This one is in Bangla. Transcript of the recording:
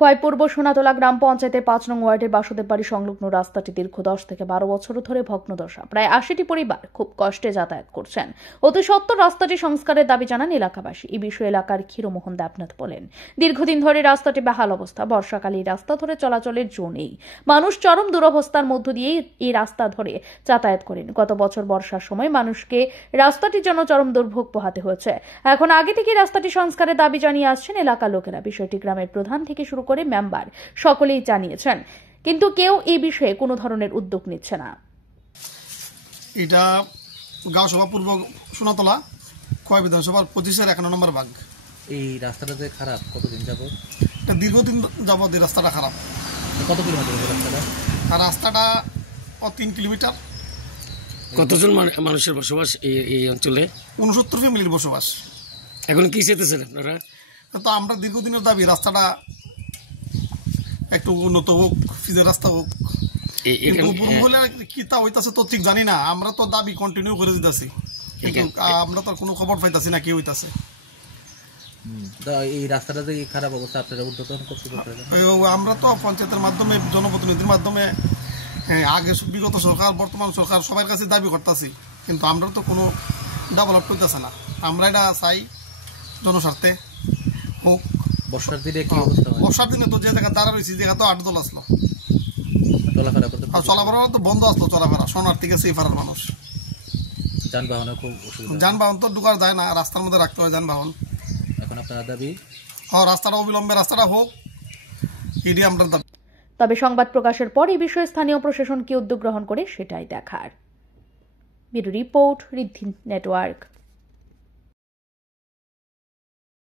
খোয়াই পূর্ব সোনাতলা গ্রাম পঞ্চায়েতের ৫ নং ওয়ার্ডের বাসুদেব বাড়ি সংলগ্ন রাস্তাটি দীর্ঘ ১০ থেকে ১২ বছর ধরে ভগ্নদশা। প্রায় ৮০টি পরিবার খুব কষ্টে যাতায়াত করছেন। অতি সত্বর রাস্তাটি সংস্কারের দাবি জানান এলাকাবাসী। এই বিষয়ে এলাকার ক্ষীরমোহন দেবনাথ বলেন, দীর্ঘদিন ধরে রাস্তাটি বেহাল অবস্থা। বর্ষাকালে এই রাস্তা ধরে চলাচলের জো নেই। মানুষ চরম দুরবস্থার মধ্য দিয়ে এই রাস্তা ধরে যাতায়াত করেন। গত বছর বর্ষার সময় মানুষকে রাস্তাটির জন্য চরম দুর্ভোগ পোহাতে হয়েছে। এখন আগে থেকে রাস্তাটি সংস্কারের দাবি জানিয়ে আসছেন এলাকার লোকেরা। বিষয়টি গ্রামের প্রধান থেকে শুরু করে মেম্বার সকলেই জানিয়েছেন, কিন্তু কেউ এই বিষয়ে কোনো ধরনের উদ্যোগ নিচ্ছে না। এটা গাঁও সভা পূর্ব সোনাতলা খোয়াই বিধানসভার 25-এর 1 নম্বর ভাগ। এই রাস্তাটা যে খারাপ, কতদিন যাবত? এটা দীর্ঘদিন যাবত এই রাস্তাটা খারাপ। কত কিলোমিটার রাস্তাটা? আর রাস্তাটা 3 কিলোমিটার। কতজন মানুষের বসবাস এই অঞ্চলে? 69 ফ্যামিলির বসবাস। এখন কি চেয়েছেন আপনারা? তো আমরা দীর্ঘদিনের দাবি রাস্তাটা একটু উন্নত হোক, ফিজের রাস্তা হোক। কি তা হইতাছে তো ঠিক জানি না। আমরা তো দাবি কন্টিনিউ করে দিতেছি, কিন্তু আমরা তো কোনো খবর পাইতাছি না কি হইতাছে। এই রাস্তাটা যে খারাপ অবস্থা, আপনারা উদ্বোধন করতে পারবেন? আমরা তো পঞ্চায়েতের মাধ্যমে, জনপ্রতিনিধির মাধ্যমে, আগে বিগত সরকার, বর্তমান সরকার সবার কাছে দাবি করতেছি, কিন্তু আমরা তো কোনো ডেভেলপ করতেছে না। আমরা এটা চাই জনস্বার্থে হোক। বর্ষার দিনে কি অবস্থা হয়? বর্ষার দিনে তো যে জায়গা দাঁড়া রয়েছে, জায়গা তো 8 দল আসলো, চলাফেরা তো বন্ধ আসলো। চলাফেরা সোনার থেকে সেই পাড়ার মানুষ, যানবাহনের খুব অসুবিধা। যানবাহন তো ঢুকার যায় না, রাস্তার মধ্যে রাখতে হয় যানবাহন। এখন আপনার দাবি রাস্তাটা অবিলম্বে রাস্তাটা হোক, এটি আমরা দাবি। তবে সংবাদ প্রকাশের পর এই বিষয়ে স্থানীয় প্রশাসন কি উদ্যোগ গ্রহণ করে সেটাই দেখার। ব্যুরো রিপোর্ট, ঋদ্ধি নেটওয়ার্ক।